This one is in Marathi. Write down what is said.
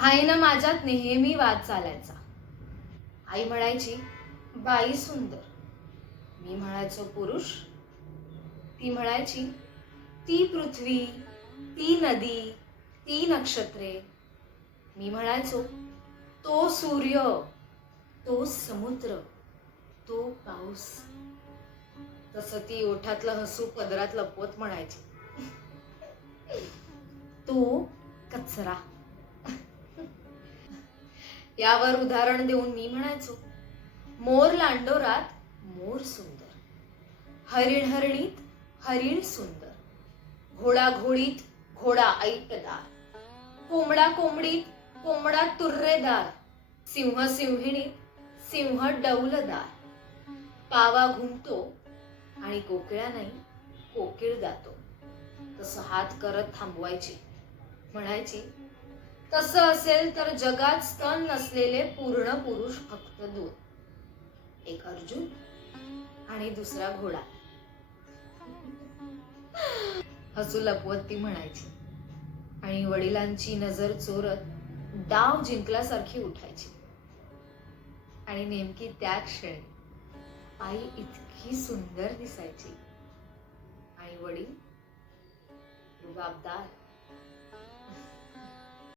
आईनं माझ्यात नेहमी वाद चालायचा. आई म्हणायची बाई सुंदर, मी म्हणायचो पुरुष. ती म्हणायची ती पृथ्वी, ती नदी, ती नक्षत्रे. मी म्हणायचो तो सूर्य, तो समुद्र, तो पाऊस. तसं ती ओठातलं हसू पदरात लपवत म्हणायची तो कचरा. यावर उदाहरण देऊन मी म्हणायचो मोर लांडोरात मोर सुंदर, हरिण हरणीत हरिण सुंदर, घोडा घोडीत घोडा ऐटदार, कोंबडा कोंबडीत कोंबडा तुर्रेदार, सिंह सिंहिणीत सिंह डौलदार, पावा घुमतो आणि कोकिळा नाही कोकिळ गातो. तसं हात करत थांबवायची. म्हणायची तसं असेल तर जगात स्तन नसलेले पूर्ण पुरुष फक्त दोन, एक अर्जुन आणि दुसरा घोडा. हसू लपवत ती म्हणायची आणि वडिलांची नजर चोरत डाव जिंकल्यासारखी उठायची. आणि नेमकी त्या क्षणी आई इतकी सुंदर दिसायची आणि वडील रुबाबदार.